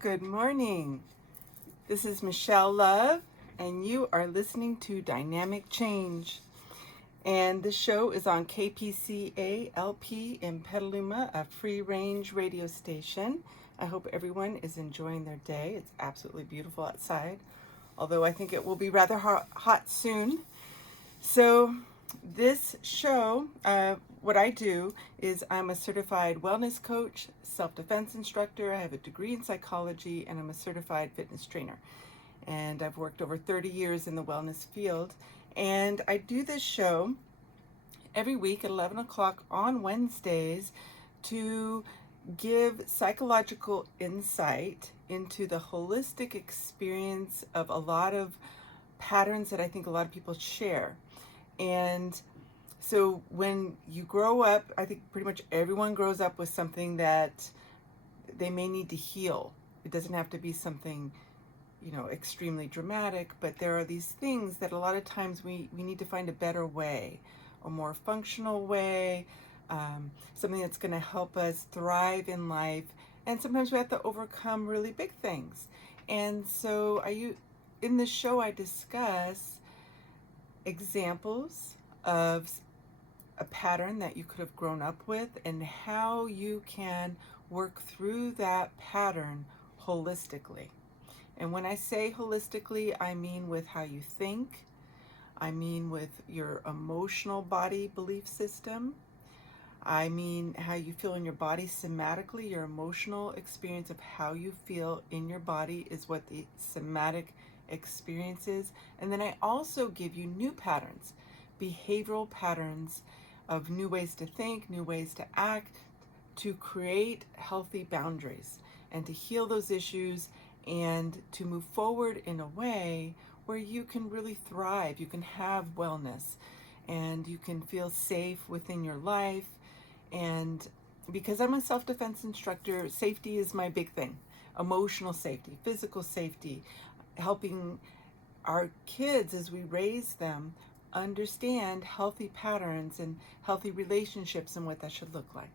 Good morning. This is Michelle Love, and you are listening to Dynamic Change. And the show is on KPCA LP in Petaluma, a free range radio station. I hope everyone is enjoying their day. It's absolutely beautiful outside, although I think it will be rather hot soon. So, this show, what I do is I'm a certified wellness coach, self-defense instructor. I have a degree in psychology, and I'm a certified fitness trainer. And I've worked over 30 years in the wellness field. And I do this show every week at 11 o'clock on Wednesdays to give psychological insight into the holistic experience of a lot of patterns that I think a lot of people share. And so when you grow up, I think pretty much everyone grows up with something that they may need to heal. It doesn't have to be something, extremely dramatic, but there are these things that a lot of times we need to find a better way, a more functional way, something that's going to help us thrive in life. And sometimes we have to overcome really big things. And so in this show, I discuss examples of a pattern that you could have grown up with and how you can work through that pattern holistically. And when I say holistically, I mean with how you think, I mean with your emotional body belief system, I mean how you feel in your body somatically. Your emotional experience of how you feel in your body is what the somatic experience is. And then I also give you new patterns, behavioral patterns of new ways to think, new ways to act, to create healthy boundaries and to heal those issues and to move forward in a way where you can really thrive, you can have wellness, and you can feel safe within your life. And because I'm a self-defense instructor, safety is my big thing. Emotional safety, physical safety, helping our kids as we raise them understand healthy patterns and healthy relationships and what that should look like.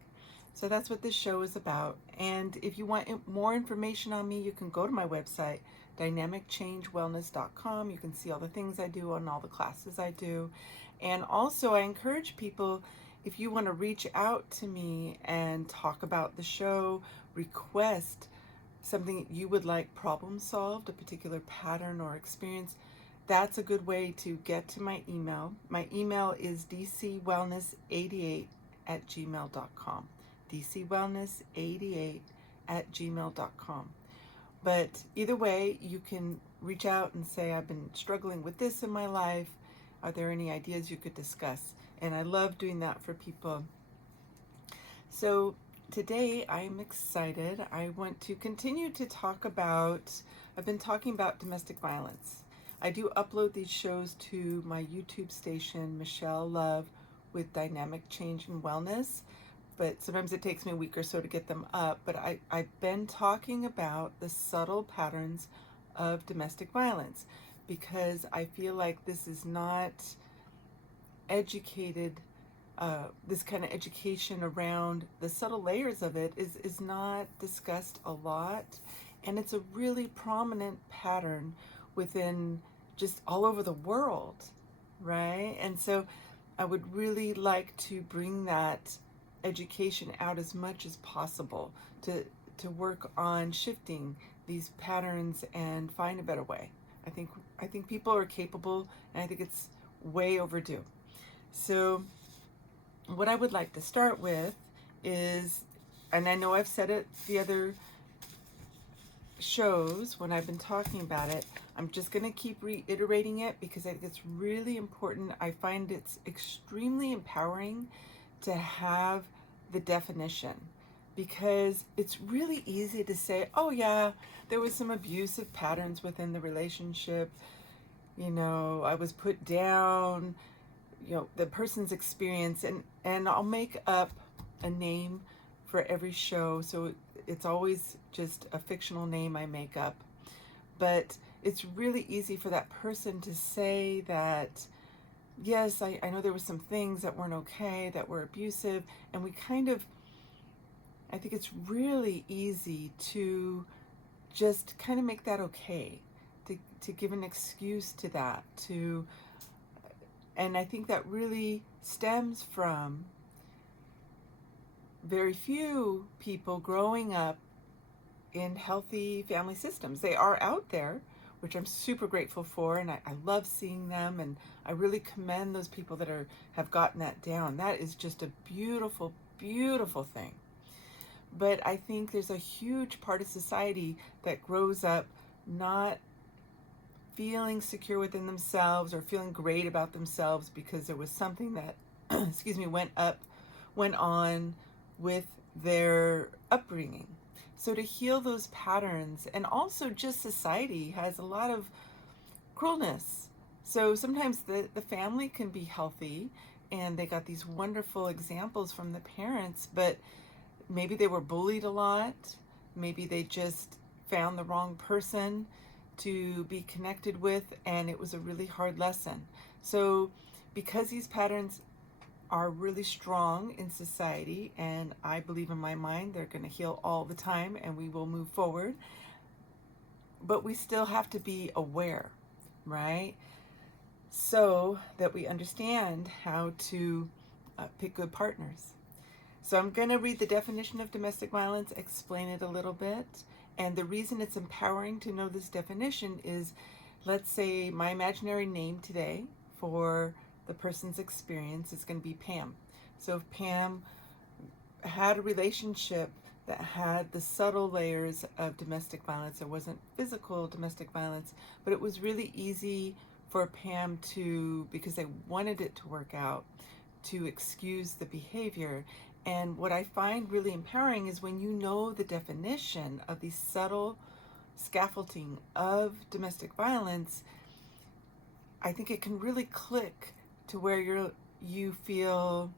So that's what this show is about. And if you want more information on me, you can go to my website, dynamicchangewellness.com. You can see all the things I do and all the classes I do. And also, I encourage people, if you want to reach out to me and talk about the show, request something you would like problem solved, a particular pattern or experience, that's a good way to get to my email. My email is dcwellness88@gmail.com. dcwellness88@gmail.com. But either way, you can reach out and say, I've been struggling with this in my life. Are there any ideas you could discuss? And I love doing that for people. So today I'm excited. I want to continue to talk about, I've been talking about domestic violence. I do upload these shows to my YouTube station, Michelle Love with Dynamic Change and Wellness, but sometimes it takes me a week or so to get them up. But I've been talking about the subtle patterns of domestic violence because I feel like this is not educated, this kind of education around the subtle layers of it is not discussed a lot. And it's a really prominent pattern within just all over the world, right? And so I would really like to bring that education out as much as possible to work on shifting these patterns and find a better way. I think people are capable, and I think it's way overdue. So what I would like to start with is, and I know I've said it the other shows when I've been talking about it, I'm just going to keep reiterating it because I think it's really important. I find it's extremely empowering to have the definition, because it's really easy to say, oh yeah, there was some abusive patterns within the relationship, I was put down, the person's experience, and I'll make up a name for every show, so it's always just a fictional name I make up. But it's really easy for that person to say that, yes, I know there were some things that weren't okay, that were abusive, and I think it's really easy to just kind of make that okay, to give an excuse to that, and I think that really stems from very few people growing up in healthy family systems. They are out there, which I'm super grateful for, and I love seeing them, and I really commend those people that have gotten that down. That is just a beautiful, beautiful thing. But I think there's a huge part of society that grows up not feeling secure within themselves or feeling great about themselves because there was something that excuse me, went on with their upbringing. So to heal those patterns, and also just society has a lot of cruelness. So sometimes the family can be healthy and they got these wonderful examples from the parents, but maybe they were bullied a lot. Maybe they just found the wrong person to be connected with, and it was a really hard lesson. So because these patterns are really strong in society, and I believe in my mind they're going to heal all the time and we will move forward, but we still have to be aware, right? So that we understand how to pick good partners. So I'm going to read the definition of domestic violence, explain it a little bit. And the reason it's empowering to know this definition is, let's say my imaginary name today for the person's experience is going to be Pam. So if Pam had a relationship that had the subtle layers of domestic violence, it wasn't physical domestic violence, but it was really easy for Pam to, because they wanted it to work out, to excuse the behavior. And what I find really empowering is when you know the definition of these subtle scaffolding of domestic violence, I think it can really click to where you feel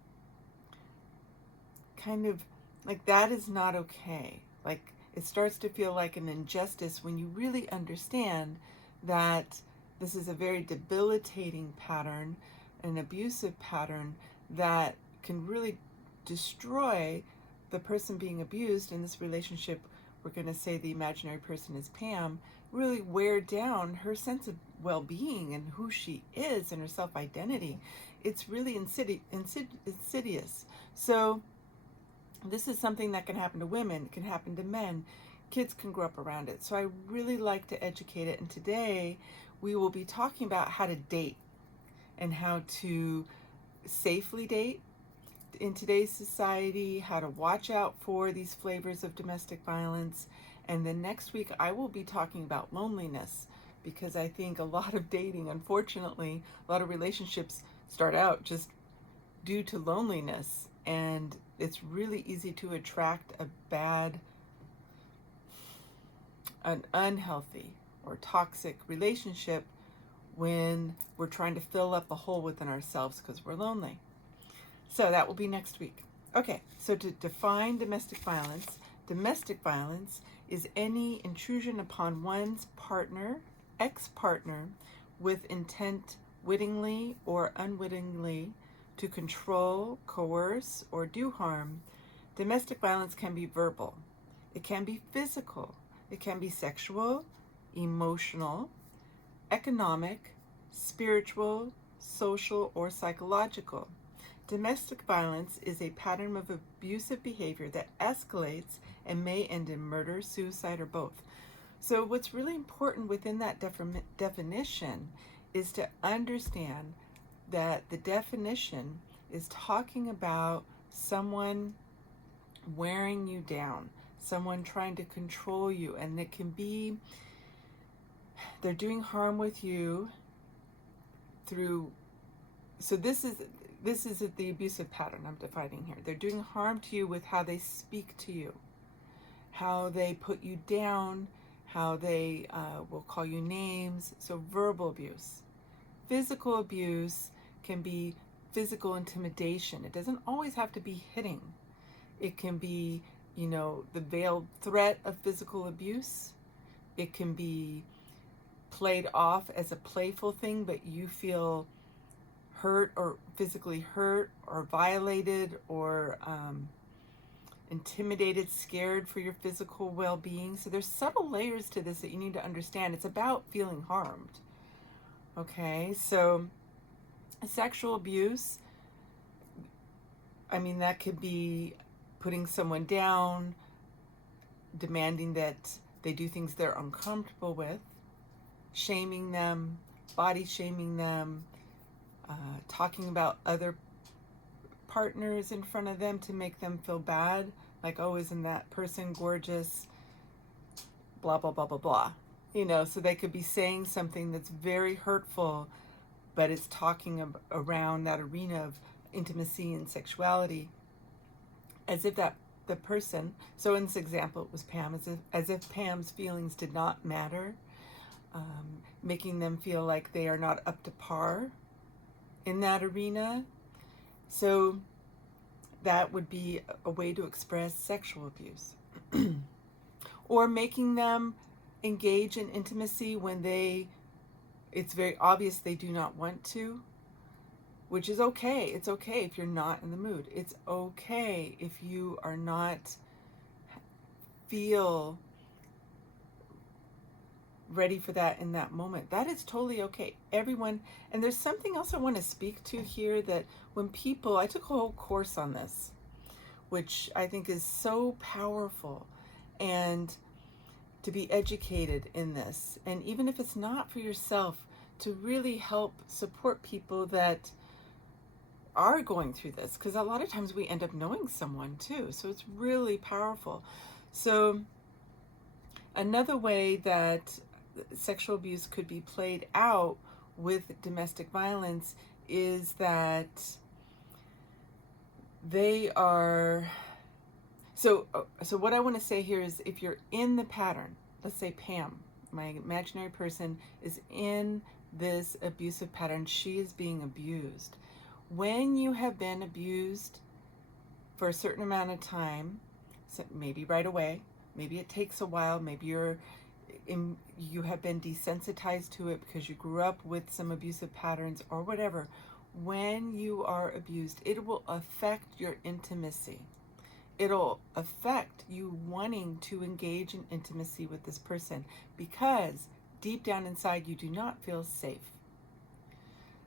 kind of like that is not okay. Like it starts to feel like an injustice when you really understand that this is a very debilitating pattern, an abusive pattern that can really destroy the person being abused in this relationship. We're going to say the imaginary person is Pam, really wear down her sense of well-being and who she is and her self-identity. It's really insidious. So this is something that can happen to women, it can happen to men, kids can grow up around it. So I really like to educate it, and today we will be talking about how to date and how to safely date in today's society, how to watch out for these flavors of domestic violence. And then next week I will be talking about loneliness, because I think a lot of dating, unfortunately, a lot of relationships start out just due to loneliness, and it's really easy to attract an unhealthy or toxic relationship when we're trying to fill up a hole within ourselves because we're lonely. So that will be next week. Okay, so to define domestic violence is any intrusion upon one's partner, ex-partner, with intent wittingly or unwittingly to control, coerce, or do harm. Domestic violence can be verbal, it can be physical, it can be sexual, emotional, economic, spiritual, social, or psychological. Domestic violence is a pattern of abusive behavior that escalates and may end in murder, suicide, or both. So what's really important within that definition is to understand that the definition is talking about someone wearing you down, someone trying to control you, and it can be they're doing harm with you through, so this is the abusive pattern I'm defining here. They're doing harm to you with how they speak to you, how they put you down, how they will call you names. So verbal abuse. Physical abuse can be physical intimidation. It doesn't always have to be hitting. It can be, the veiled threat of physical abuse. It can be played off as a playful thing, but you feel hurt or physically hurt or violated or intimidated, scared for your physical well-being. So there's subtle layers to this that you need to understand. It's about feeling harmed. Okay, so sexual abuse, I mean, that could be putting someone down, demanding that they do things they're uncomfortable with, shaming them, body shaming them, talking about other partners in front of them to make them feel bad, like, oh, isn't that person gorgeous, blah, blah, blah, blah, blah. So they could be saying something that's very hurtful, but it's talking around that arena of intimacy and sexuality, as if that the person, so in this example it was Pam, as if Pam's feelings did not matter, making them feel like they are not up to par in that arena. So that would be a way to express sexual abuse. Or making them engage in intimacy when it's very obvious they do not want to, which is okay. It's okay if you're not in the mood. It's okay if you are not feel ready for that in that moment. That is totally okay. Everyone, and there's something else I want to speak to here, that when people, I took a whole course on this, which I think is so powerful, and to be educated in this, and even if it's not for yourself, to really help support people that are going through this, because a lot of times we end up knowing someone too, so it's really powerful. So another way that sexual abuse could be played out with domestic violence is that they are, so what I want to say here is, if you're in the pattern, let's say Pam, my imaginary person, is in this abusive pattern, she is being abused. When you have been abused for a certain amount of time, so maybe right away, maybe it takes a while, maybe you have been desensitized to it because you grew up with some abusive patterns or whatever. When you are abused, it will affect your intimacy. It'll affect you wanting to engage in intimacy with this person, because deep down inside you do not feel safe.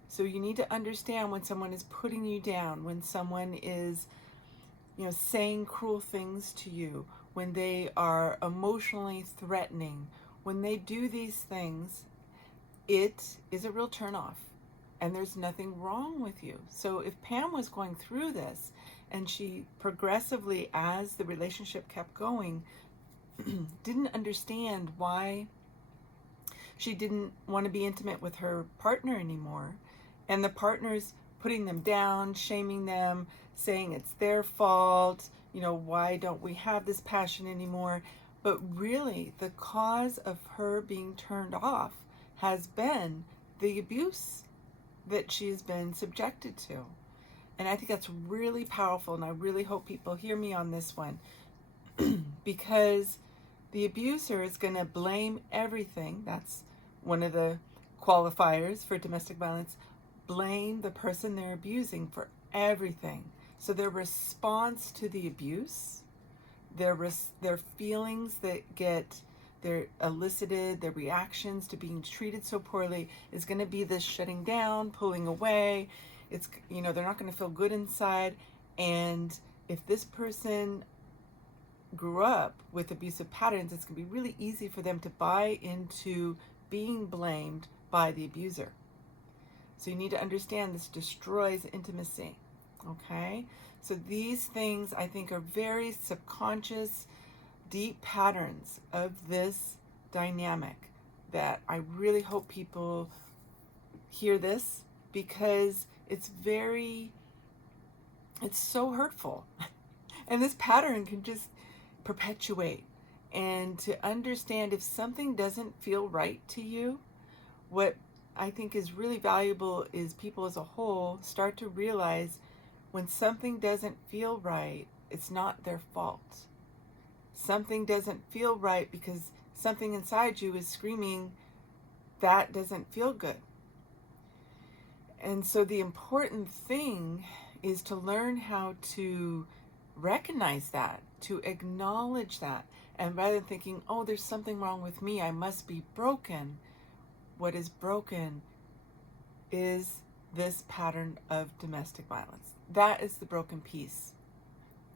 So you need to understand when someone is putting you down, when someone is, saying cruel things to you, when they are emotionally threatening, when they do these things, it is a real turnoff, and there's nothing wrong with you. So if Pam was going through this, and she progressively, as the relationship kept going, didn't understand why she didn't want to be intimate with her partner anymore, and the partner's putting them down, shaming them, saying it's their fault, why don't we have this passion anymore? But really, the cause of her being turned off has been the abuse that she's been subjected to. And I think that's really powerful, and I really hope people hear me on this one, because the abuser is going to blame everything. That's one of the qualifiers for domestic violence. Blame the person they're abusing for everything. So their response to the abuse, their feelings that they're elicited, their reactions to being treated so poorly, is going to be this shutting down, pulling away. It's, they're not going to feel good inside. And if this person grew up with abusive patterns, it's going to be really easy for them to buy into being blamed by the abuser. So you need to understand this destroys intimacy. Okay? So these things, I think, are very subconscious, deep patterns of this dynamic that I really hope people hear this, because it's so hurtful. And this pattern can just perpetuate. And to understand, if something doesn't feel right to you, what I think is really valuable is people as a whole start to realize when something doesn't feel right, it's not their fault. Something doesn't feel right because something inside you is screaming, that doesn't feel good. And so the important thing is to learn how to recognize that to acknowledge that. And rather than thinking, oh, there's something wrong with me, I must be broken, what is broken is this pattern of domestic violence. That is the broken piece.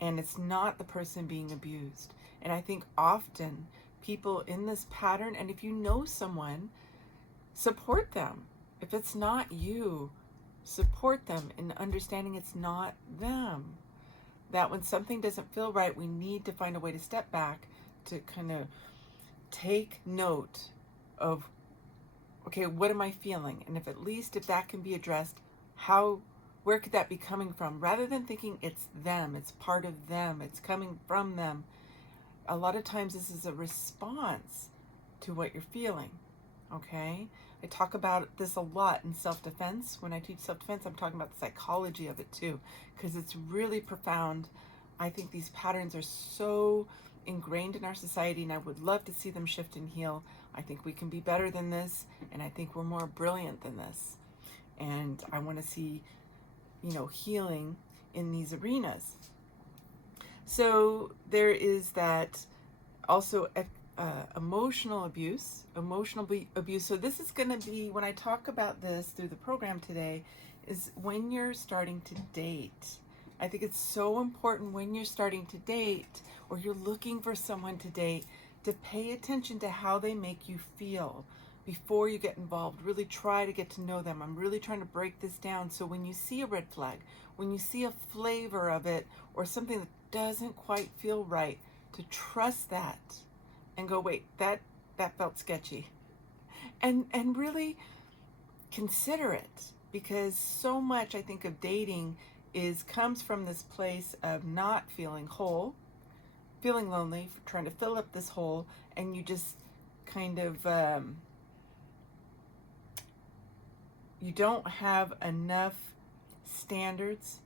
And it's not the person being abused. And I think often people in this pattern, and if you know someone, support them. If it's not you, support them in understanding it's not them. That when something doesn't feel right, we need to find a way to step back to kind of take note of, okay, what am I feeling? And if that can be addressed, where could that be coming from? Rather than thinking it's them, it's part of them, it's coming from them. A lot of times this is a response to what you're feeling, okay? I talk about this a lot in self-defense. When I teach self-defense, I'm talking about the psychology of it too, because it's really profound. I think these patterns are so ingrained in our society, and I would love to see them shift and heal. I think we can be better than this, and I think we're more brilliant than this. And I want to see, healing in these arenas. So there is that also emotional abuse. So this is going to be, when I talk about this through the program today, is when you're starting to date. I think it's so important when you're starting to date or you're looking for someone to date to pay attention to how they make you feel before you get involved. Really try to get to know them. I'm really trying to break this down. So when you see a red flag, when you see a flavor of it or something that doesn't quite feel right, to trust that and go, wait, that felt sketchy. And really consider it, because so much I think of dating comes from this place of not feeling whole, feeling lonely, trying to fill up this hole, and you just kind of you don't have enough standards,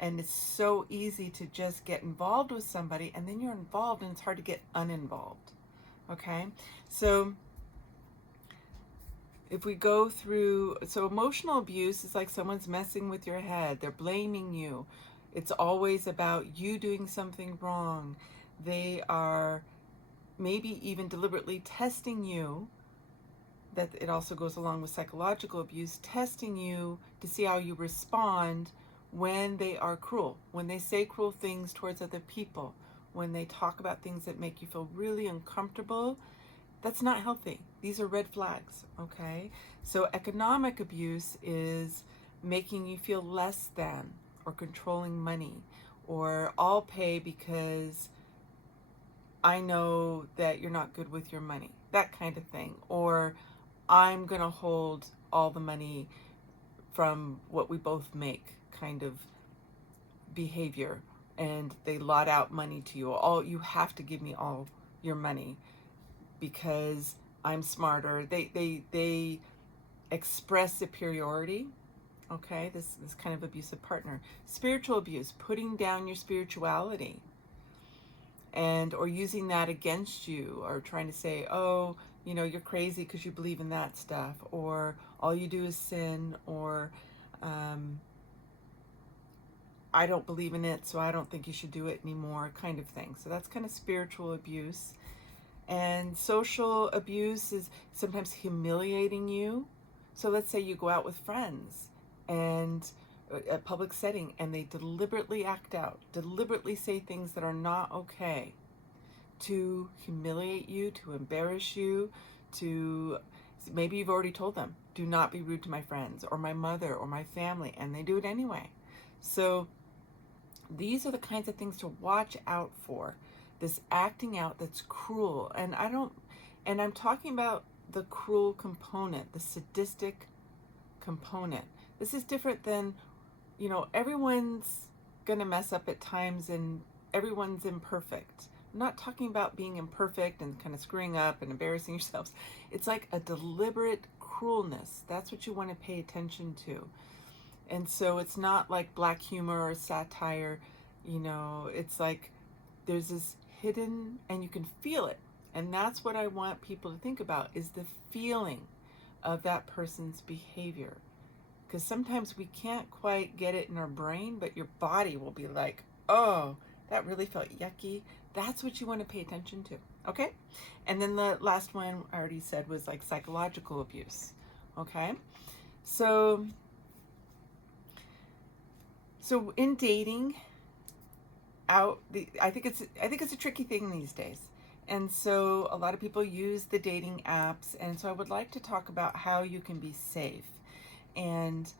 and it's so easy to just get involved with somebody, and then you're involved and it's hard to get uninvolved. Okay, so if we go through, so emotional abuse is like someone's messing with your head, they're blaming you, it's always about you doing something wrong, they are maybe even deliberately testing you. That it also goes along with psychological abuse, testing you to see how you respond when they are cruel, when they say cruel things towards other people, when they talk about things that make you feel really uncomfortable. That's not healthy. These are red flags, okay? So economic abuse is making you feel less than, or controlling money, or I'll pay because I know that you're not good with your money, that kind of thing. Or I'm going to hold all the money from what we both make kind of behavior. And they lot out money to you. You have to give me all your money because I'm smarter. They express superiority. Okay, this kind of abusive partner. Spiritual abuse, putting down your spirituality, or using that against you, or trying to say, oh, you're crazy because you believe in that stuff, or all you do is sin, or I don't believe in it, so I don't think you should do it anymore, kind of thing. So that's kind of spiritual abuse. And social abuse is sometimes humiliating you. So let's say you go out with friends and a public setting, and they deliberately act out, deliberately say things that are not okay, to humiliate you, to embarrass you, maybe you've already told them, do not be rude to my friends or my mother or my family, and they do it anyway. So these are the kinds of things to watch out for. This acting out that's cruel. And I'm talking about the cruel component, the sadistic component. This is different than, everyone's gonna mess up at times and everyone's imperfect. I'm not talking about being imperfect and kind of screwing up and embarrassing yourselves. It's like a deliberate cruelness. That's what you want to pay attention to. And so it's not like black humor or satire, it's like there's this hidden, and you can feel it. And that's what I want people to think about, is the feeling of that person's behavior. Because sometimes we can't quite get it in our brain, but your body will be like, oh, that really felt yucky. That's what you want to pay attention to, okay? And then the last one I already said was like psychological abuse, okay? So in dating I think it's a tricky thing these days. And so a lot of people use the dating apps, and so I would like to talk about how you can be safe. And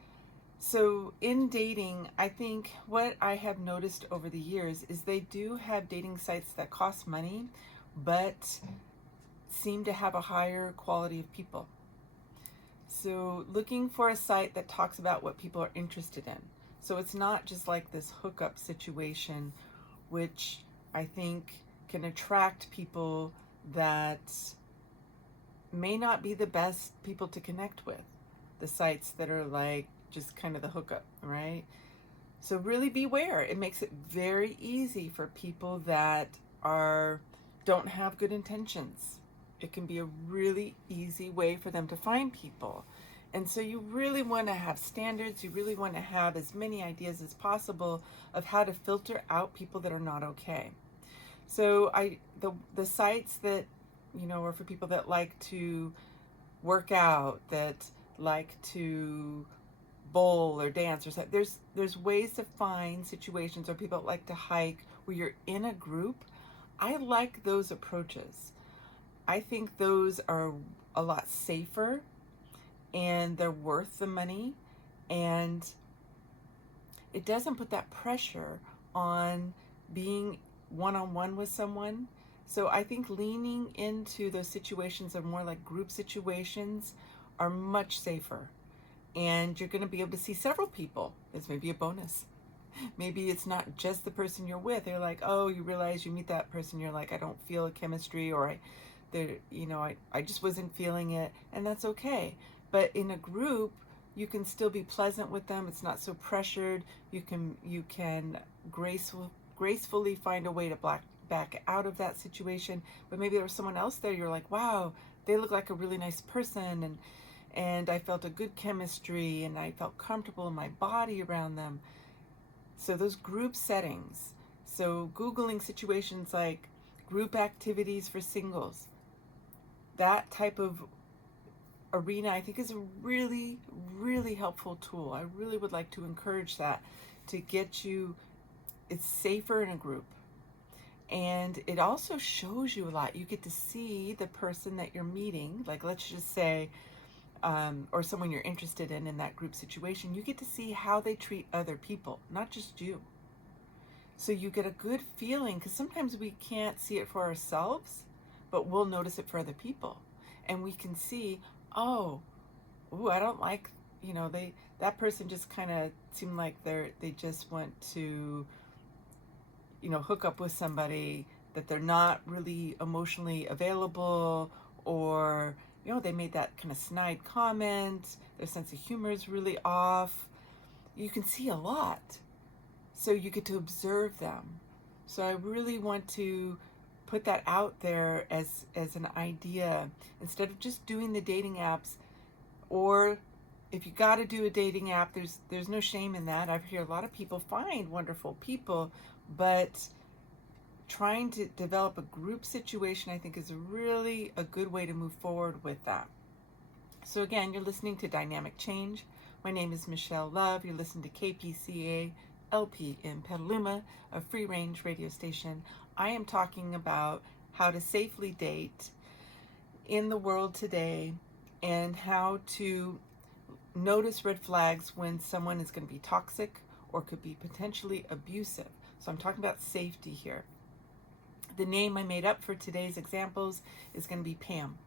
so in dating, I think what I have noticed over the years is they do have dating sites that cost money, but seem to have a higher quality of people. So looking for a site that talks about what people are interested in. So it's not just like this hookup situation, which I think can attract people that may not be the best people to connect with. The sites that are like just kind of the hookup, right? So really beware. It makes it very easy for people that don't have good intentions. It can be a really easy way for them to find people. And so you really want to have standards. You really want to have as many ideas as possible of how to filter out people that are not okay. So the sites that, are for people that like to work out, that like to bowl or dance or something. There's ways to find situations, or people that like to hike, where you're in a group. I like those approaches. I think those are a lot safer, and they're worth the money, and it doesn't put that pressure on being one-on-one with someone. So I think leaning into those situations are more like group situations are much safer. And you're going to be able to see several people. It's maybe a bonus. Maybe it's not just the person you're with. They're like, oh, you realize you meet that person, you're like, I don't feel a chemistry, or I just wasn't feeling it, and that's okay. But in a group, you can still be pleasant with them. It's not so pressured. You can gracefully find a way to back out of that situation. But maybe there was someone else there. You're like, wow, they look like a really nice person, and I felt a good chemistry, and I felt comfortable in my body around them. So those group settings. So Googling situations like group activities for singles, that type of arena, I think, is a really, really helpful tool. I really would like to encourage that to get you, it's safer in a group. And it also shows you a lot. You get to see the person that you're meeting, like let's just say, or someone you're interested in that group situation. You get to see how they treat other people, not just you. So you get a good feeling, because sometimes we can't see it for ourselves, but we'll notice it for other people. And we can see, I don't like, that person just kind of seemed like they just want to, hook up with somebody that they're not really emotionally available, or, they made that kind of snide comment, their sense of humor is really off. You can see a lot. So you get to observe them. So I really want to put that out there as an idea, instead of just doing the dating apps. Or if you got to do a dating app, there's no shame in that. I've heard a lot of people find wonderful people, but trying to develop a group situation, I think, is really a good way to move forward with that. So again, you're listening to Dynamic Change. My name is Michelle Love. You're listening to KPCA LP in Petaluma, a free-range radio station. I am talking about how to safely date in the world today, and how to notice red flags when someone is going to be toxic or could be potentially abusive. So I'm talking about safety here. The name I made up for today's examples is going to be Pam.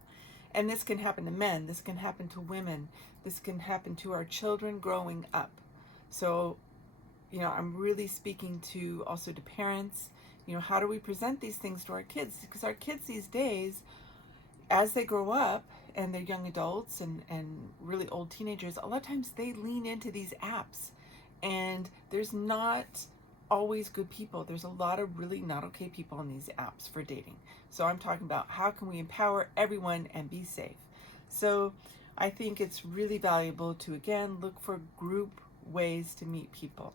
And this can happen to men, this can happen to women, this can happen to our children growing up. So, I'm really speaking to also to parents. How do we present these things to our kids? Because our kids these days, as they grow up and they're young adults and really old teenagers, a lot of times they lean into these apps, and there's not always good people. There's a lot of really not okay people on these apps for dating. So I'm talking about how can we empower everyone and be safe. So I think it's really valuable to, again, look for group ways to meet people.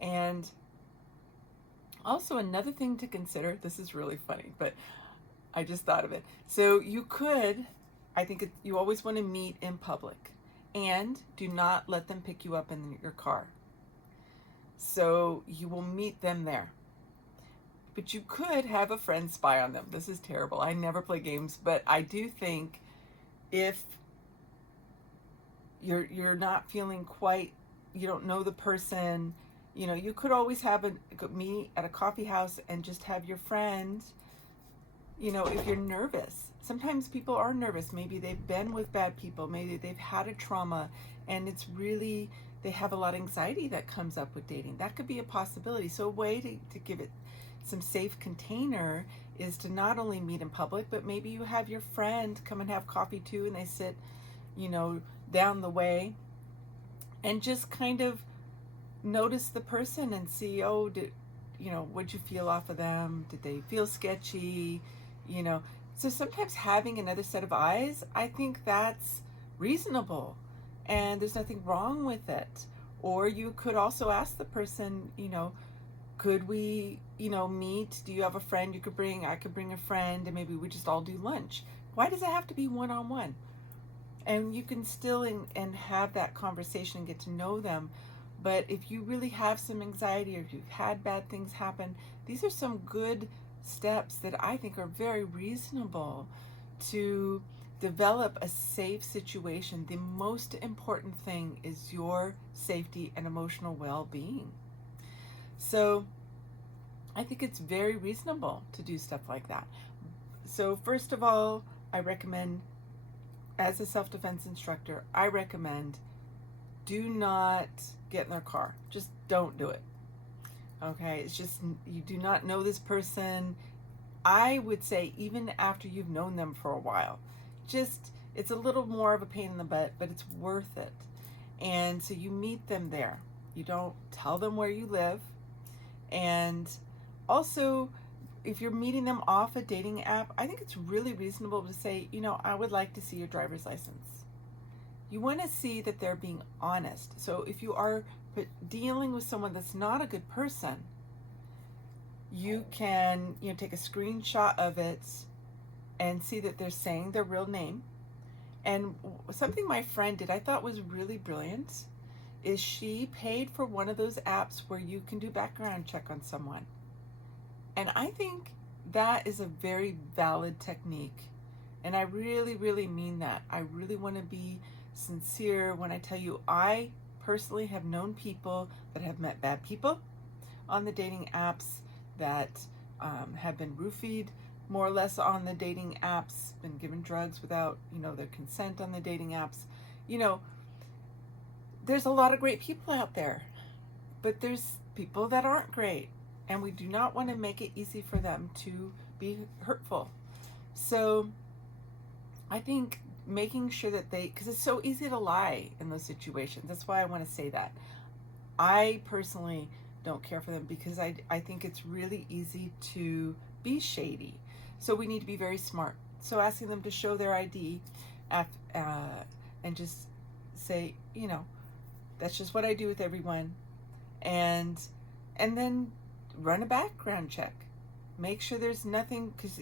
And Also, another thing to consider, this is really funny, but I just thought of it. So you could, you always want to meet in public, and do not let them pick you up in your car. So you will meet them there. But you could have a friend spy on them. This is terrible. I never play games, but I do think if you're not feeling quite, you don't know the person, you could always have a meet at a coffee house and just have your friend, if you're nervous. Sometimes people are nervous. Maybe they've been with bad people. Maybe they've had a trauma, and it's really, they have a lot of anxiety that comes up with dating. That could be a possibility. So a way to give it some safe container is to not only meet in public, but maybe you have your friend come and have coffee too, and they sit, down the way, and just kind of notice the person and see, oh, what'd you feel off of them? Did they feel sketchy? So sometimes having another set of eyes, I think that's reasonable, and there's nothing wrong with it. Or you could also ask the person, could we, meet? Do you have a friend you could bring? I could bring a friend, and maybe we just all do lunch. Why does it have to be one-on-one? And you can still and have that conversation and get to know them. But if you really have some anxiety, or if you've had bad things happen, these are some good steps that I think are very reasonable to develop a safe situation. The most important thing is your safety and emotional well-being. So I think it's very reasonable to do stuff like that. So first of all, I recommend, as a self-defense instructor, I recommend do not get in their car. Just don't do it. Okay, it's just, you do not know this person. I would say even after you've known them for a while, it's a little more of a pain in the butt, but it's worth it. And so you meet them there. You don't tell them where you live. And also, if you're meeting them off a dating app, I think it's really reasonable to say, I would like to see your driver's license. You want to see that they're being honest. So if you are dealing with someone that's not a good person, you can, take a screenshot of it and see that they're saying their real name. And something my friend did I thought was really brilliant is she paid for one of those apps where you can do background check on someone. And I think that is a very valid technique. And I really, really mean that. I really want to be sincere when I tell you I personally have known people that have met bad people on the dating apps, that have been roofied more or less on the dating apps, been given drugs without, their consent on the dating apps. There's a lot of great people out there, but there's people that aren't great, and we do not want to make it easy for them to be hurtful. So I think making sure that because it's so easy to lie in those situations. That's why I want to say that. I personally don't care for them because I think it's really easy to be shady. So we need to be very smart. So asking them to show their ID and just say, that's just what I do with everyone. And then run a background check. Make sure there's nothing, because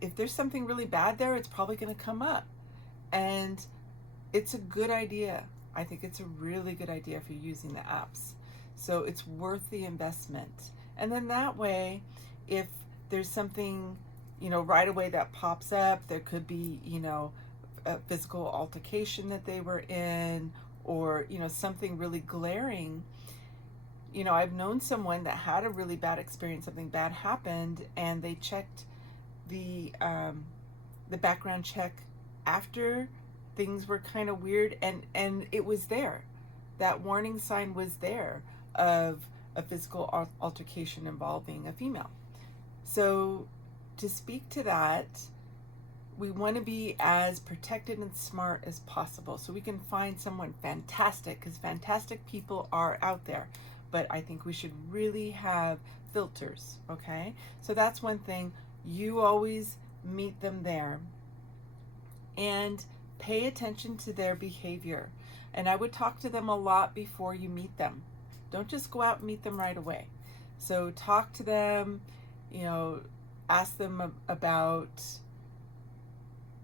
if there's something really bad there, it's probably going to come up. And it's a good idea. I think it's a really good idea for using the apps. So it's worth the investment. And then that way, if there's something, right away that pops up, there could be, a physical altercation that they were in, or, something really glaring. I've known someone that had a really bad experience, something bad happened, and they checked the background check after things were kind of weird, and it was there. That warning sign was there of a physical altercation involving a female. So to speak to that, we want to be as protected and smart as possible so we can find someone fantastic, because fantastic people are out there. But I think we should really have filters, okay? So that's one thing. You always meet them there and pay attention to their behavior. And I would talk to them a lot before you meet them. Don't just go out and meet them right away. So talk to them, you know, ask them about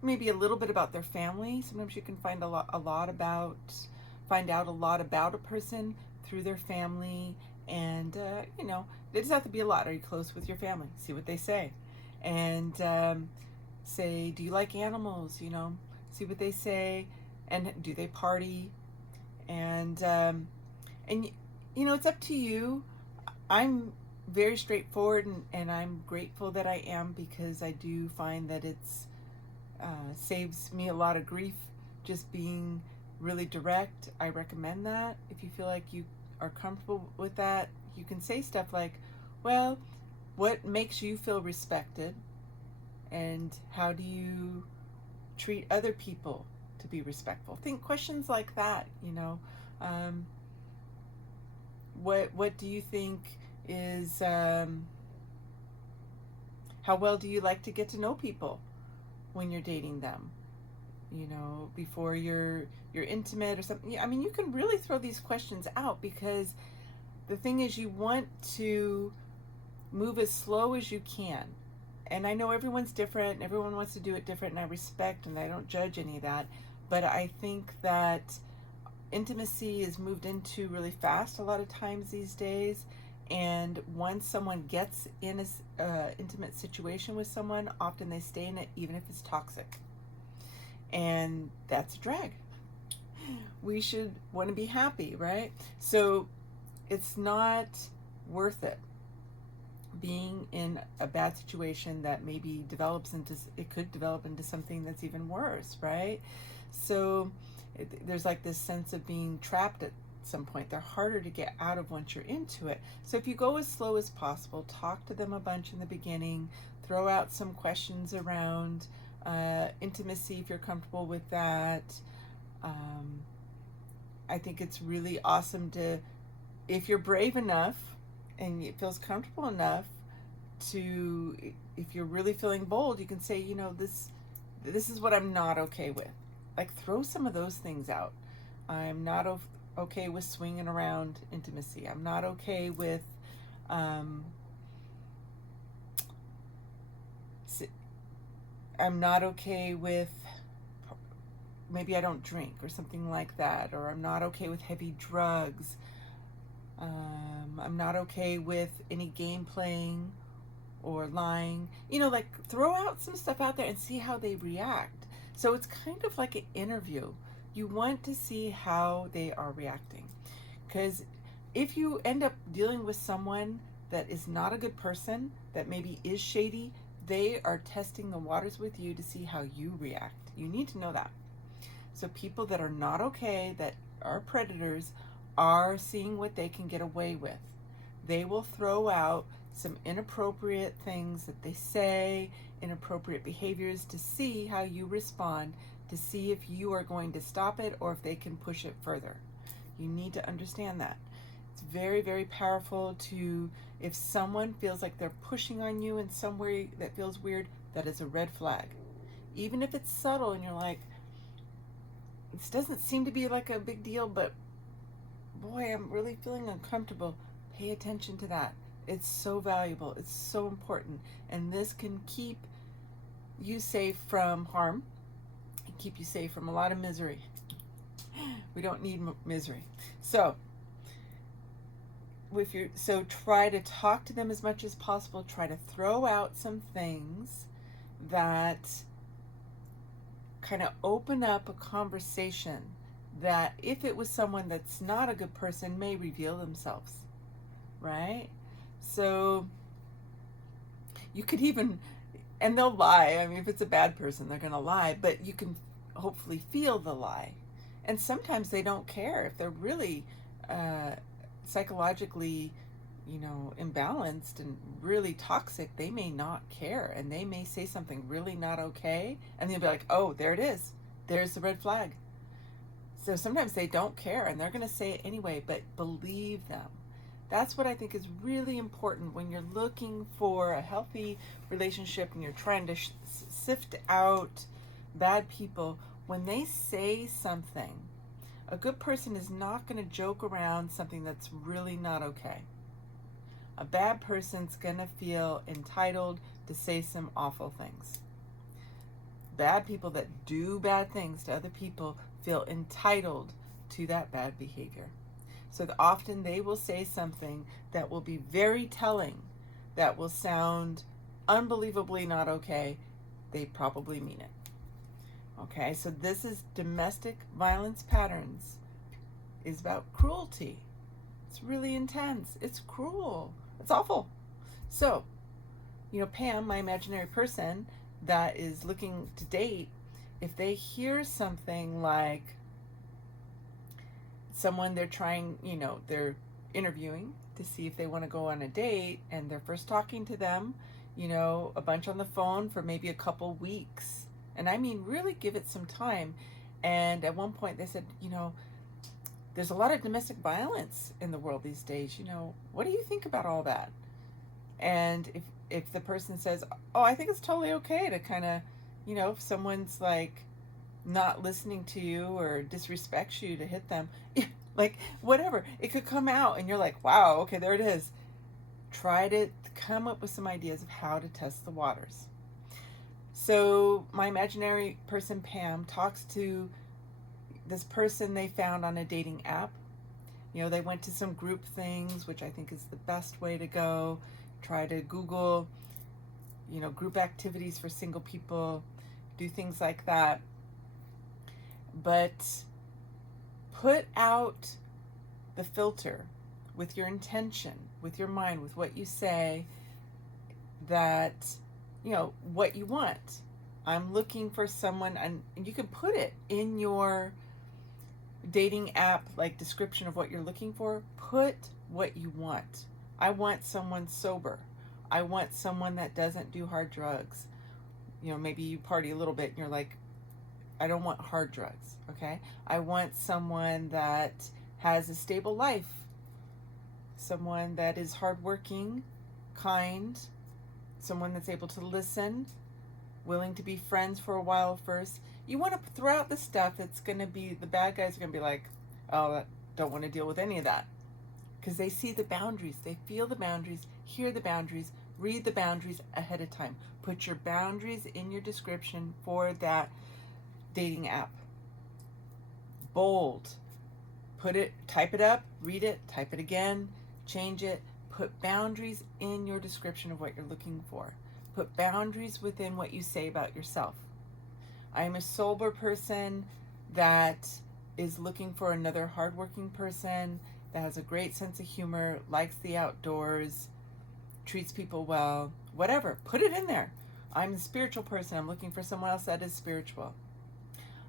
maybe a little bit about their family. Sometimes you can find find out a lot about a person through their family. And, you know, it doesn't have to be a lot. Are you close with your family? See what they say. And say, do you like animals? You know, see what they say. And do they party? And you know, it's up to you. I'm very straightforward, and I'm grateful that I am, because I do find that it's saves me a lot of grief just being really direct. I recommend that. If you feel like you are comfortable with that, you can say stuff like, well, what makes you feel respected, and how do you treat other people to be respectful? Think questions like that, you know. What do you think is how well do you like to get to know people when you're dating them? You know, before you're intimate or something. I mean, you can really throw these questions out, because the thing is, you want to move as slow as you can. And I know everyone's different, and everyone wants to do it different, and I respect and I don't judge any of that. But I think that intimacy is moved into really fast a lot of times these days. And once someone gets in a intimate situation with someone, often they stay in it even if it's toxic. And that's a drag. We should want to be happy, right? So it's not worth it being in a bad situation that maybe could develop into something that's even worse, right? So there's like this sense of being trapped at some point. They're harder to get out of once you're into it. So if you go as slow as possible, talk to them a bunch in the beginning, throw out some questions around intimacy if you're comfortable with that. I think it's really awesome if you're brave enough and it feels comfortable enough if you're really feeling bold, you can say, you know, this is what I'm not okay with. Like, throw some of those things out. I'm not okay with swinging around intimacy. I'm not okay with I'm not okay with, maybe I don't drink or something like that, or I'm not okay with heavy drugs. I'm not okay with any game playing or lying. You know, like, throw out some stuff out there and see how they react. So it's kind of like an interview. You want to see how they are reacting. Because if you end up dealing with someone that is not a good person, that maybe is shady, they are testing the waters with you to see how you react. You need to know that. So people that are not okay, that are predators, are seeing what they can get away with. They will throw out some inappropriate things that they say, inappropriate behaviors, to see how you respond, to see if you are going to stop it or if they can push it further. You need to understand that. It's very, very powerful if someone feels like they're pushing on you in some way that feels weird, that is a red flag. Even if it's subtle and you're like, this doesn't seem to be like a big deal, but boy, I'm really feeling uncomfortable. Pay attention to that. It's so valuable. It's so important. And this can keep you safe from harm and keep you safe from a lot of misery. We don't need misery. So try to talk to them as much as possible. Try to throw out some things that kind of open up a conversation that, if it was someone that's not a good person, may reveal themselves, right? So you could even, and they'll lie. I mean, if it's a bad person, they're going to lie, but you can hopefully feel the lie. And sometimes they don't care. If they're really psychologically, imbalanced and really toxic, they may not care, and they may say something really not okay, and they'll be like, oh, there it is. There's the red flag. So sometimes they don't care, and they're going to say it anyway, but believe them. That's what I think is really important when you're looking for a healthy relationship and you're trying to sift out bad people. When they say something, a good person is not going to joke around something that's really not okay. A bad person's going to feel entitled to say some awful things. Bad people that do bad things to other people feel entitled to that bad behavior. So that often they will say something that will be very telling, that will sound unbelievably not okay. They probably mean it. Okay, so this is domestic violence patterns, is about cruelty. It's really intense. It's cruel. It's awful. So, Pam, my imaginary person that is looking to date, if they hear something like someone they're trying, they're interviewing to see if they want to go on a date, and they're first talking to them, a bunch on the phone for maybe a couple weeks. And I mean, really give it some time. And at one point they said, there's a lot of domestic violence in the world these days. What do you think about all that? And if the person says, oh, I think it's totally okay to kind of, if someone's like not listening to you or disrespects you, to hit them, like whatever, it could come out and you're like, wow, okay, there it is. Try to come up with some ideas of how to test the waters. So my imaginary person, Pam, talks to this person they found on a dating app. They went to some group things, which I think is the best way to go. Try to Google, group activities for single people, do things like that. But put out the filter with your intention, with your mind, with what you say, that, what you want. I'm looking for someone, and you can put it in your dating app, like description of what you're looking for. Put what you want. I want someone sober. I want someone that doesn't do hard drugs. Maybe you party a little bit and you're like, I don't want hard drugs, okay? I want someone that has a stable life. Someone that is hardworking, kind, someone that's able to listen, willing to be friends for a while first. You want to throw out the stuff that's going to be, the bad guys are going to be like, oh, I don't want to deal with any of that. Because they see the boundaries, they feel the boundaries, hear the boundaries, read the boundaries ahead of time. Put your boundaries in your description for that dating app. Bold. Type it up, read it, type it again, change it. Put boundaries in your description of what you're looking for. Put boundaries within what you say about yourself. I am a sober person that is looking for another hardworking person that has a great sense of humor, likes the outdoors, treats people well, whatever. Put it in there. I'm a spiritual person. I'm looking for someone else that is spiritual.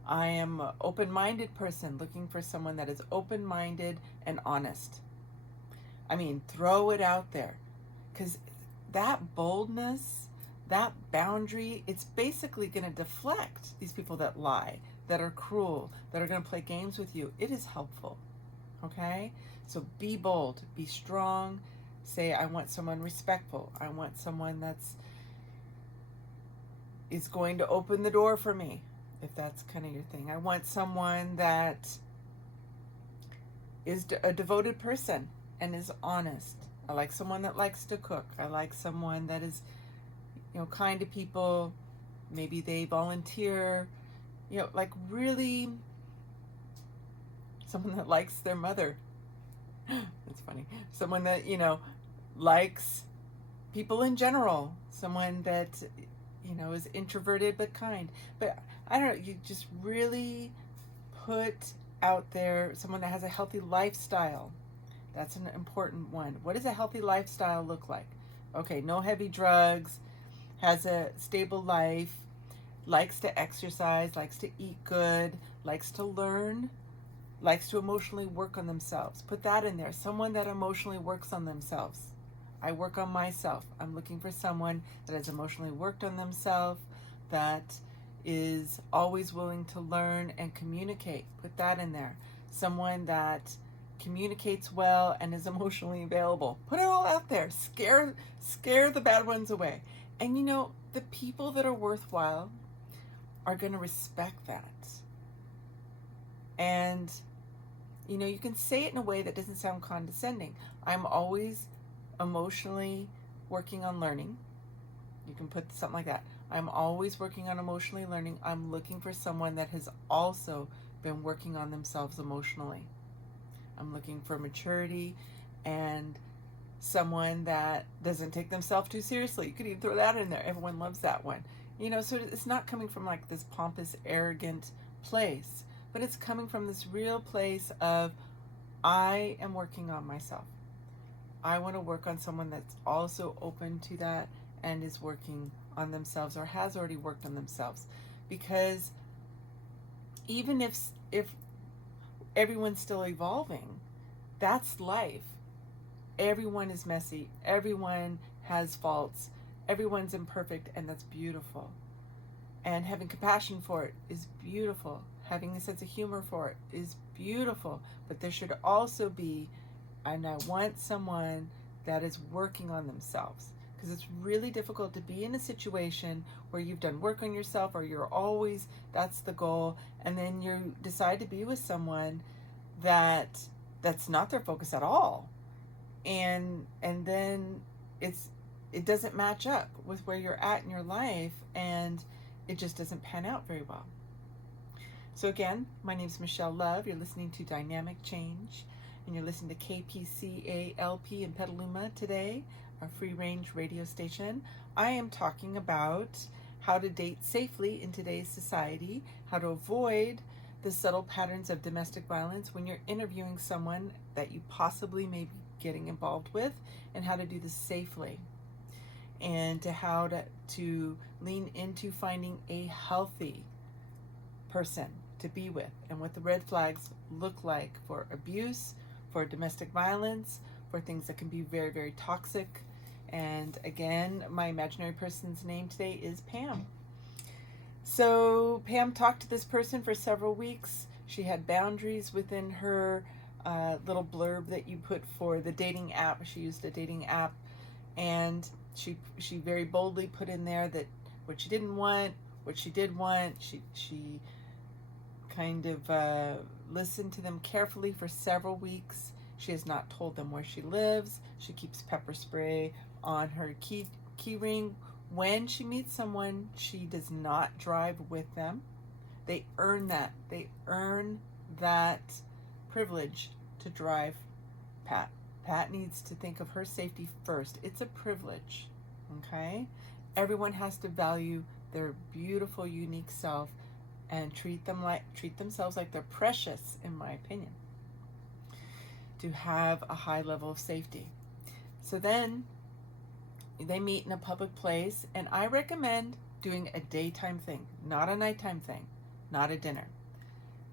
I am an open-minded person looking for someone that is open-minded and honest. I mean, throw it out there. Because that boldness, that boundary, it's basically going to deflect these people that lie, that are cruel, that are going to play games with you. It is helpful. Okay? So be bold, be strong. Say, I want someone respectful. I want someone is going to open the door for me, if that's kind of your thing. I want someone that is a devoted person and is honest. I like someone that likes to cook. I like someone that is, kind to people. Maybe they volunteer. Like really someone that likes their mother. That's funny. Someone that, likes people in general. Someone that, is introverted but kind. But I don't know, you just really put out there someone that has a healthy lifestyle. That's an important one. What does a healthy lifestyle look like? Okay, no heavy drugs, has a stable life, likes to exercise, likes to eat good, likes to learn, likes to emotionally work on themselves. Put that in there. Someone that emotionally works on themselves. I work on myself. I'm looking for someone that has emotionally worked on themselves, that is always willing to learn and communicate. Put that in there. Someone that communicates well and is emotionally available. Put it all out there. Scare the bad ones away. And the people that are worthwhile are going to respect that. And you can say it in a way that doesn't sound condescending. I'm always emotionally working on learning. You can put something like that. I'm always working on emotionally learning. I'm looking for someone that has also been working on themselves emotionally. I'm looking for maturity and someone that doesn't take themselves too seriously. You could even throw that in there. Everyone loves that one. So it's not coming from like this pompous, arrogant place, but it's coming from this real place of, I am working on myself. I want to work on someone that's also open to that and is working on themselves or has already worked on themselves. Because even if everyone's still evolving, that's life. Everyone is messy. Everyone has faults. Everyone's imperfect, and that's beautiful. And having compassion for it is beautiful. Having a sense of humor for it is beautiful. But there should also be, and I want someone that is working on themselves. Because it's really difficult to be in a situation where you've done work on yourself, or you're always, that's the goal, and then you decide to be with someone that's not their focus at all. And then it doesn't match up with where you're at in your life, and it just doesn't pan out very well. So again, my name is Michelle Love. You're listening to Dynamic Change, and you're listening to KPCA-LP in Petaluma today, our free-range radio station. I am talking about how to date safely in today's society, how to avoid the subtle patterns of domestic violence when you're interviewing someone that you possibly may be getting involved with, and how to do this safely, and how to lean into finding a healthy person to be with, and what the red flags look like for abuse, for domestic violence, for things that can be very, very toxic. And again, my imaginary person's name today is Pam. So Pam talked to this person for several weeks. She had boundaries within her little blurb that you put for the dating app. She used a dating app, and she very boldly put in there that what she didn't want, what she did want. She kind of listened to them carefully for several weeks. She has not told them where she lives. She keeps pepper spray on her key ring. When she meets someone, she does not drive with them. They earn that. They earn that privilege to drive Pat. Pat needs to think of her safety first. It's a privilege, okay? Everyone has to value their beautiful, unique self and treat themselves like they're precious, in my opinion, to have a high level of safety. So then they meet in a public place, and I recommend doing a daytime thing, not a nighttime thing, not a dinner.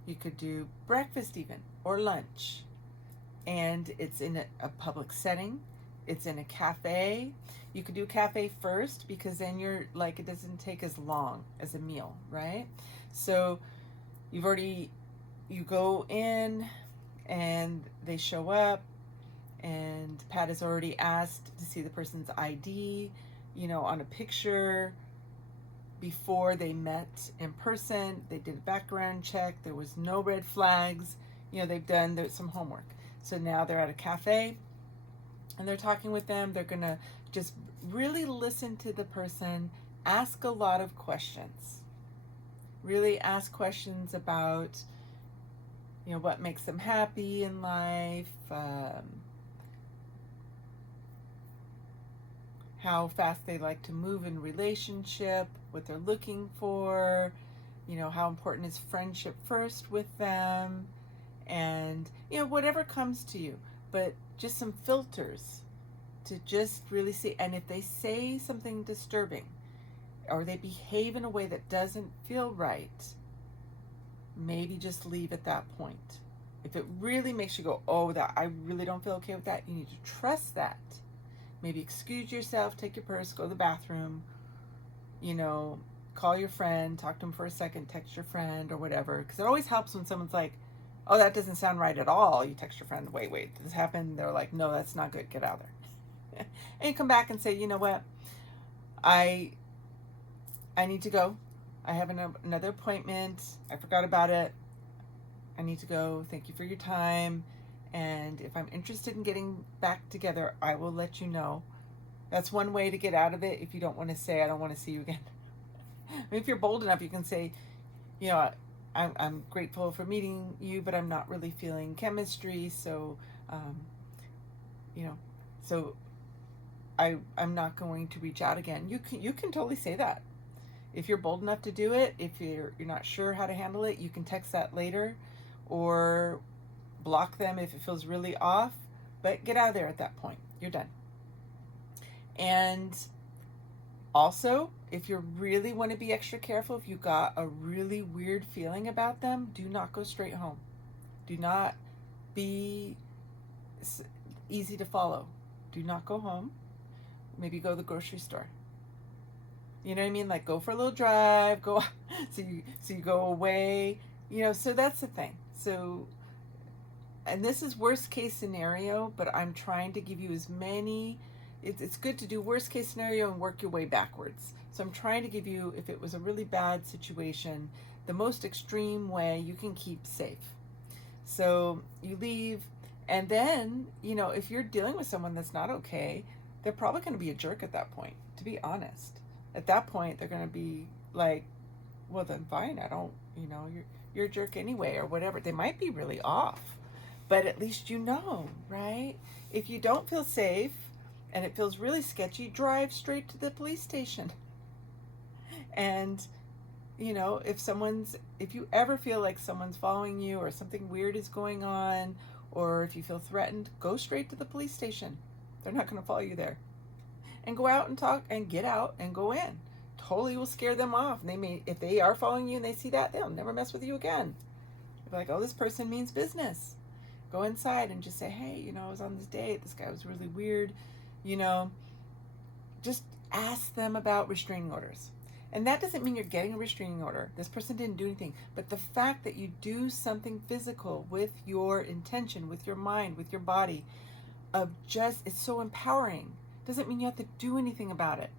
You could do breakfast even, or lunch, and it's in a public setting. It's in a cafe. You could do a cafe first, because then you're like, it doesn't take as long as a meal, right? So you go in, and they show up, and Pat has already asked to see the person's ID, on a picture. Before they met in person, they did a background check. There was no red flags. They've done some homework. So now they're at a cafe, and they're talking with them. They're going to just really listen to the person, ask a lot of questions. Really ask questions about, what makes them happy in life, how fast they like to move in relationship, what they're looking for, how important is friendship first with them, and, whatever comes to you. But just some filters to just really see. And if they say something disturbing, or they behave in a way that doesn't feel right, maybe just leave at that point. If it really makes you go, oh, that I really don't feel okay with that, you need to trust that. Maybe excuse yourself, take your purse, go to the bathroom, call your friend, talk to him for a second, text your friend or whatever. Because it always helps when someone's like, oh, that doesn't sound right at all. You text your friend, wait, this happened. They're like, no, that's not good. Get out of there. And you come back and say, you know what? I need to go. I have another appointment. I forgot about it. I need to go. Thank you for your time. And if I'm interested in getting back together, I will let you know. That's one way to get out of it if you don't want to say, I don't want to see you again. If you're bold enough, you can say, you know, I'm grateful for meeting you, but I'm not really feeling chemistry. So, you know, so I'm not going to reach out again. You can totally say that. If you're bold enough to do it, if you're not sure how to handle it, you can text that later or block them if it feels really off, but get out of there at that point. You're done. And also, if you really want to be extra careful, if you got a really weird feeling about them, do not go straight home. Do not be easy to follow. Do not go home. Maybe go to the grocery store. You know what I mean? Like, go for a little drive, go so you go away, you know. So that's the thing. So, and this is worst case scenario, but I'm trying to give you as many. It's good to do worst case scenario and work your way backwards. So I'm trying to give you, if it was a really bad situation, the most extreme way you can keep safe. So you leave, and then, you know, if you're dealing with someone that's not okay, they're probably going to be a jerk at that point, to be honest. At that point, they're going to be like, well, then fine, I don't, you know, you're a jerk anyway, or whatever. They might be really off, but at least you know, right? If you don't feel safe and it feels really sketchy, drive straight to the police station. And, you know, if you ever feel like someone's following you or something weird is going on, or if you feel threatened, go straight to the police station. They're not going to follow you there. And go out and talk and get out and go in. Totally will scare them off. And they may, if they are following you and they see that, they'll never mess with you again. They'll be like, oh, this person means business. Go inside and just say, hey, you know, I was on this date. This guy was really weird. You know, just ask them about restraining orders. And that doesn't mean you're getting a restraining order. This person didn't do anything. But the fact that you do something physical with your intention, with your mind, with your body, it's so empowering. Doesn't mean you have to do anything about it.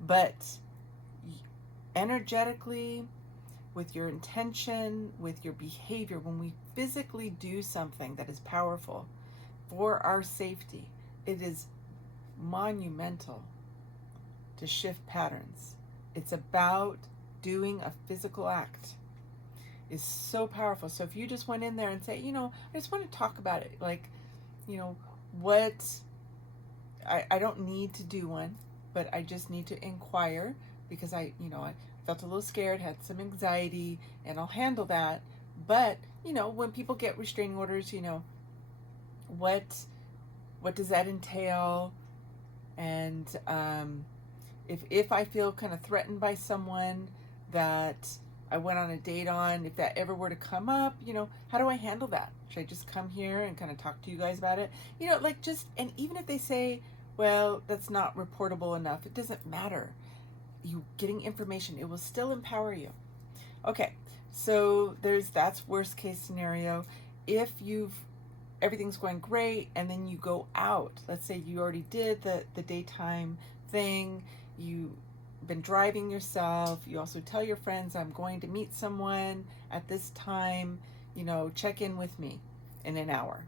But energetically, with your intention, with your behavior, when we physically do something that is powerful for our safety, it is monumental to shift patterns. It's about doing a physical act. It's so powerful. So if you just went in there and say, you know, I just want to talk about it, like, you know, I don't need to do one, but I just need to inquire because I felt a little scared, had some anxiety, and I'll handle that. But, you know, when people get restraining orders, you know, what does that entail? And if I feel kind of threatened by someone that I went on a date on, if that ever were to come up, you know, how do I handle that? Should I just come here and kind of talk to you guys about it? You know, like and even if they say, well, that's not reportable enough, it doesn't matter. You getting information, it will still empower you. Okay, so that's worst case scenario. If everything's going great and then you go out, let's say you already did the daytime thing, you've been driving yourself, you also tell your friends, I'm going to meet someone at this time, you know, check in with me in an hour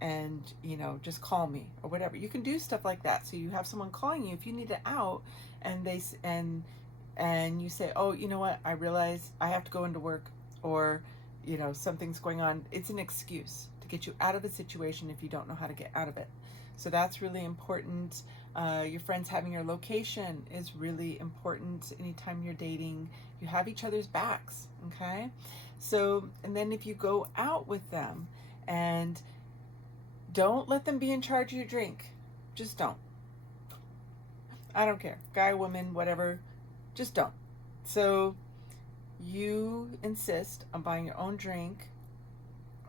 and, you know, just call me or whatever. You can do stuff like that. So you have someone calling you if you need it out, and you say, oh, you know what, I realize I have to go into work, or, you know, something's going on. It's an excuse to get you out of the situation if you don't know how to get out of it. So that's really important. Your friends having your location is really important. Anytime you're dating, you have each other's backs, okay? So, and then if you go out with them, and don't let them be in charge of your drink. Just don't. I don't care. Guy, woman, whatever. Just don't. So you insist on buying your own drink.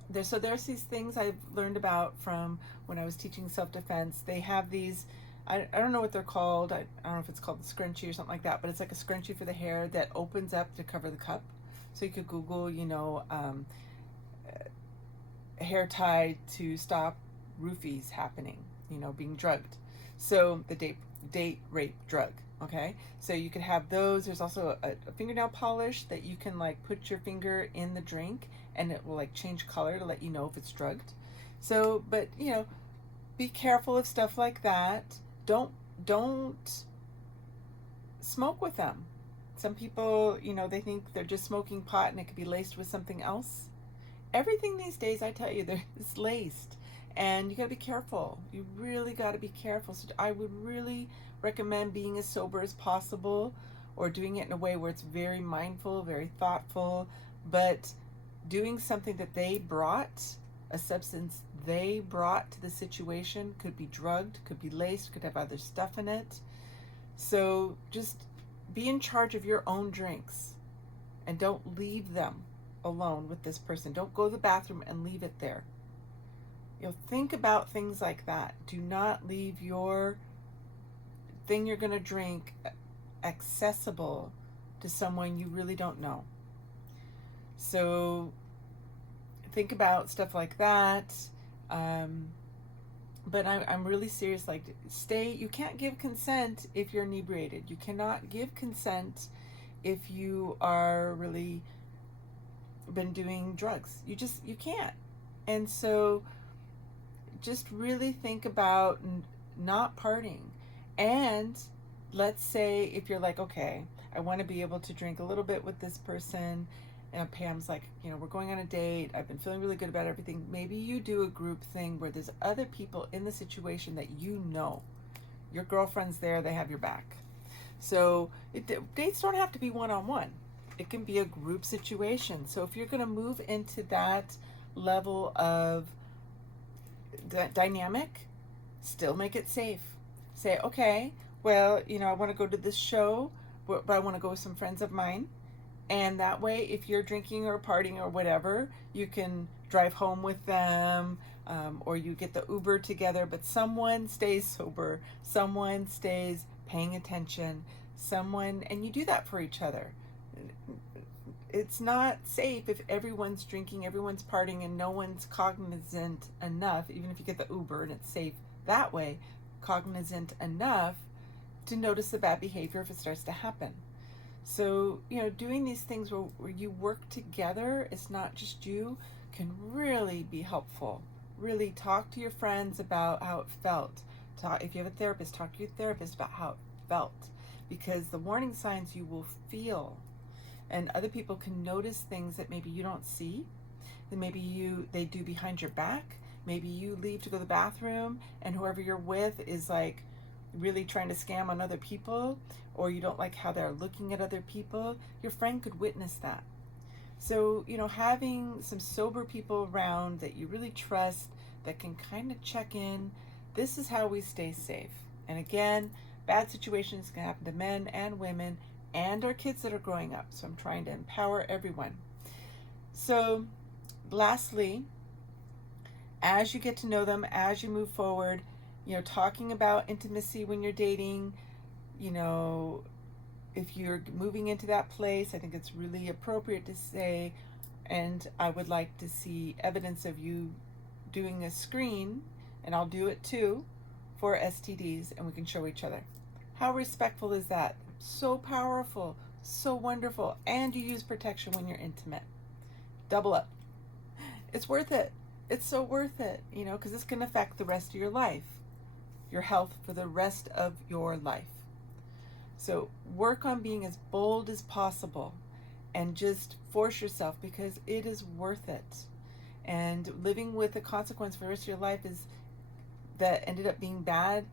There's these things I've learned about from when I was teaching self-defense. They have these, I don't know what they're called. I don't know if it's called the scrunchie or something like that, but it's like a scrunchie for the hair that opens up to cover the cup. So you could Google, you know, hair tied to stop roofies happening, you know, being drugged. So the date rape drug. Okay, so you could have those. There's also a fingernail polish that you can like put your finger in the drink and it will like change color to let you know if it's drugged. So, but be careful of stuff like that. Don't smoke with them. Some people, they think they're just smoking pot and it could be laced with something else. Everything these days, I tell you, is laced, and you got to be careful. You really got to be careful. So I would really recommend being as sober as possible, or doing it in a way where it's very mindful, very thoughtful, but doing something that they brought, a substance they brought to the situation, could be drugged, could be laced, could have other stuff in it. So just be in charge of your own drinks and don't leave them alone with this person. Don't go to the bathroom and leave it there. Think about things like that. Do not leave your thing you're going to drink accessible to someone you really don't know. So think about stuff like that. But I'm really serious. Like, you can't give consent if you're inebriated. You cannot give consent if you are really been doing drugs. You can't. And so just really think about not partying. And let's say if you're like, okay, I want to be able to drink a little bit with this person, and Pam's like, we're going on a date, I've been feeling really good about everything. Maybe you do a group thing where there's other people in the situation that your girlfriend's there, they have your back. So dates don't have to be one-on-one. It can be a group situation. So if you're going to move into that level of dynamic, still make it safe. Say, okay, well, I want to go to this show, but I want to go with some friends of mine. And that way, if you're drinking or partying or whatever, you can drive home with them, or you get the Uber together, but someone stays sober, someone stays paying attention, and you do that for each other. It's not safe if everyone's drinking, everyone's partying, and no one's cognizant enough, even if you get the Uber and it's safe that way, cognizant enough to notice the bad behavior if it starts to happen. So, doing these things where you work together, it's not just you, can really be helpful. Really talk to your friends about how it felt. If you have a therapist, talk to your therapist about how it felt. Because the warning signs you will feel, and other people can notice things that maybe you don't see, that maybe they do behind your back. Maybe you leave to go to the bathroom and whoever you're with is like really trying to scam on other people, or you don't like how they're looking at other people. Your friend could witness that. So, having some sober people around that you really trust, that can kind of check in, this is how we stay safe. And again, bad situations can happen to men and women and our kids that are growing up. So I'm trying to empower everyone. So lastly, as you get to know them, as you move forward, talking about intimacy when you're dating, if you're moving into that place, I think it's really appropriate to say, and I would like to see evidence of you doing a screen, and I'll do it too, for STDs, and we can show each other. How respectful is that? So powerful, so wonderful, and you use protection when you're intimate. Double up. It's worth it. It's so worth it, because this can affect the rest of your life, your health for the rest of your life. So work on being as bold as possible and just force yourself, because it is worth it. And living with a consequence for the rest of your life that ended up being bad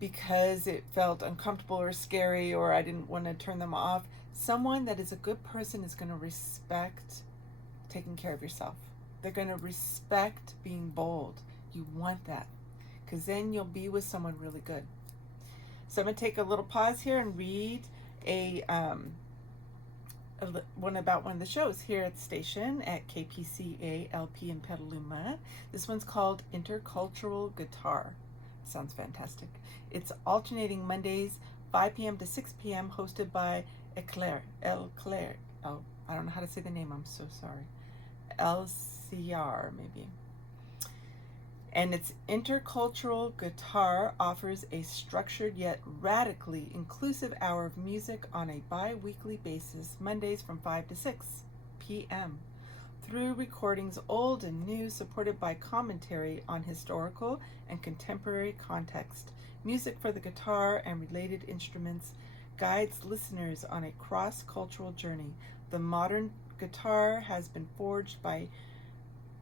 because it felt uncomfortable or scary, or I didn't want to turn them off. Someone that is a good person is going to respect taking care of yourself. They're going to respect being bold. You want that, because then you'll be with someone really good. So I'm going to take a little pause here and read one about one of the shows here at the station at KPCA-LP in Petaluma. This one's called Intercultural Guitar. Sounds fantastic. It's alternating Mondays, 5 p.m. to 6 p.m., hosted by Eclair. Oh, I don't know how to say the name. I'm so sorry. LCR, maybe. And its intercultural guitar offers a structured yet radically inclusive hour of music on a bi-weekly basis, Mondays from 5 to 6 p.m. through recordings old and new, supported by commentary on historical and contemporary context. Music for the guitar and related instruments guides listeners on a cross-cultural journey. The modern guitar has been forged by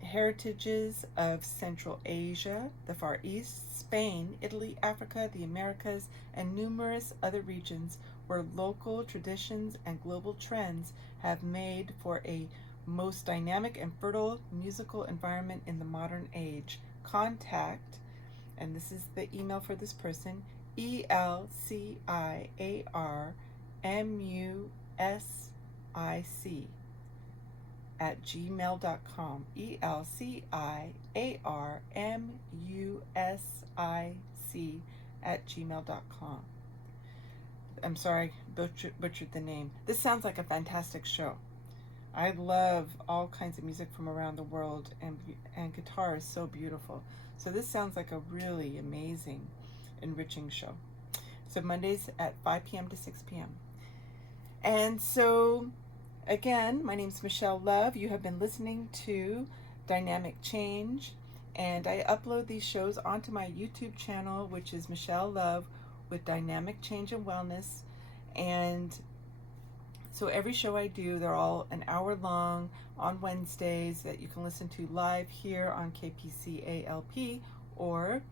heritages of Central Asia, the Far East, Spain, Italy, Africa, the Americas, and numerous other regions where local traditions and global trends have made for a most dynamic and fertile musical environment in the modern age. Contact, and this is the email for this person, elciarmusic at gmail.com. elciarmusic at gmail.com. I'm sorry, butchered the name. This sounds like a fantastic show. I love all kinds of music from around the world, and guitar is so beautiful. So this sounds like a really amazing, enriching show. So Mondays at 5 p.m. to 6 p.m. And so, again, my name is Michelle Love. You have been listening to Dynamic Change, and I upload these shows onto my YouTube channel, which is Michelle Love with Dynamic Change and Wellness. And so every show I do, they're all an hour long on Wednesdays that you can listen to live here on KPCALP, or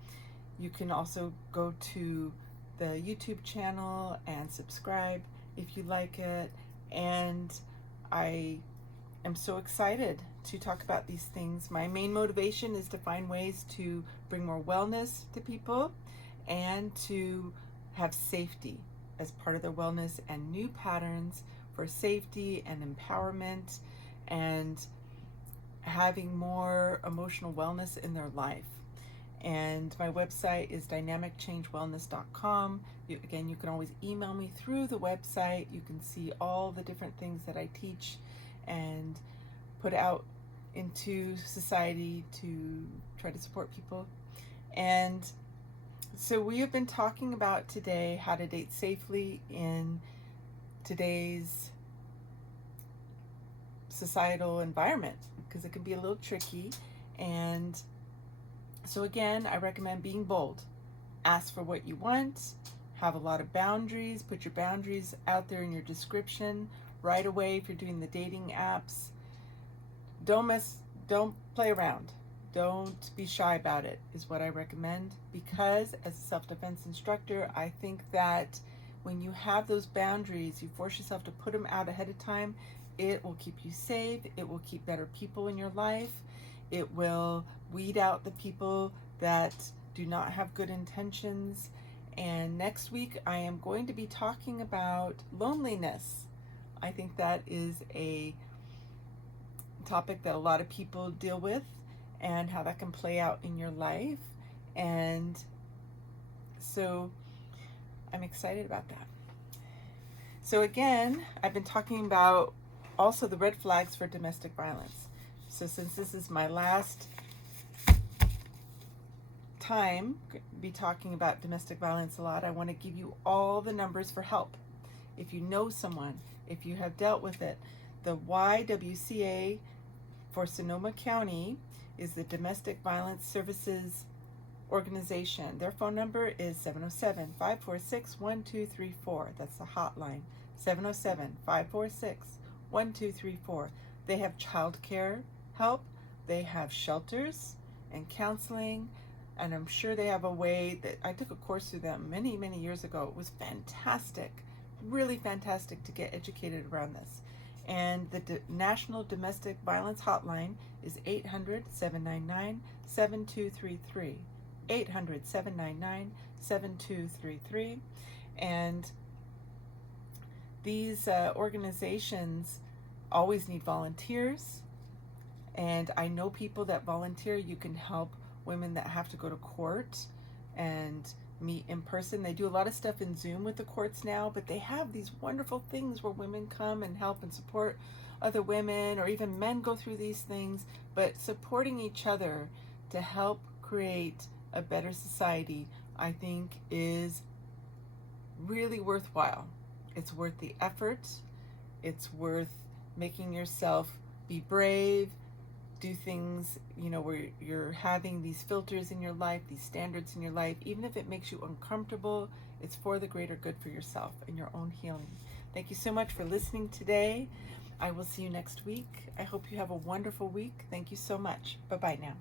you can also go to the YouTube channel and subscribe if you like it. And I am so excited to talk about these things. My main motivation is to find ways to bring more wellness to people and to have safety as part of their wellness, and new patterns for safety and empowerment and having more emotional wellness in their life. And my website is dynamicchange.wellness.com. Again, you can always email me through the website. You can see all the different things that I teach and put out into society to try to support people. And so we have been talking about today how to date safely in today's societal environment, because it can be a little tricky. And so again, I recommend being bold. Ask for what you want, have a lot of boundaries, put your boundaries out there in your description right away if you're doing the dating apps. Don't play around. Don't be shy about it, is what I recommend, because as a self-defense instructor, I think that when you have those boundaries, you force yourself to put them out ahead of time, it will keep you safe, it will keep better people in your life, it will weed out the people that do not have good intentions. And next week I am going to be talking about loneliness. I think that is a topic that a lot of people deal with, and how that can play out in your life. And so I'm excited about that. So again, I've been talking about also the red flags for domestic violence. So since this is my last time be talking about domestic violence a lot, I want to give you all the numbers for help. If you know someone, if you have dealt with it, the YWCA for Sonoma County is the Domestic Violence Services Organization. Their phone number is 707-546-1234. That's the hotline, 707-546-1234. They have child care help, they have shelters and counseling, and I'm sure they have a way that I took a course through them many, many years ago. It was fantastic, really fantastic to get educated around this. And the National Domestic Violence Hotline is 800-799-7233. 800-799-7233. And these organizations always need volunteers. And I know people that volunteer. You can help women that have to go to court and meet in person. They do a lot of stuff in Zoom with the courts now, but they have these wonderful things where women come and help and support other women, or even men go through these things, but supporting each other to help create a better society, I think, is really worthwhile. It's worth the effort. It's worth making yourself be brave do things, where you're having these filters in your life, these standards in your life, even if it makes you uncomfortable, it's for the greater good for yourself and your own healing. Thank you so much for listening today. I will see you next week. I hope you have a wonderful week. Thank you so much. Bye-bye now.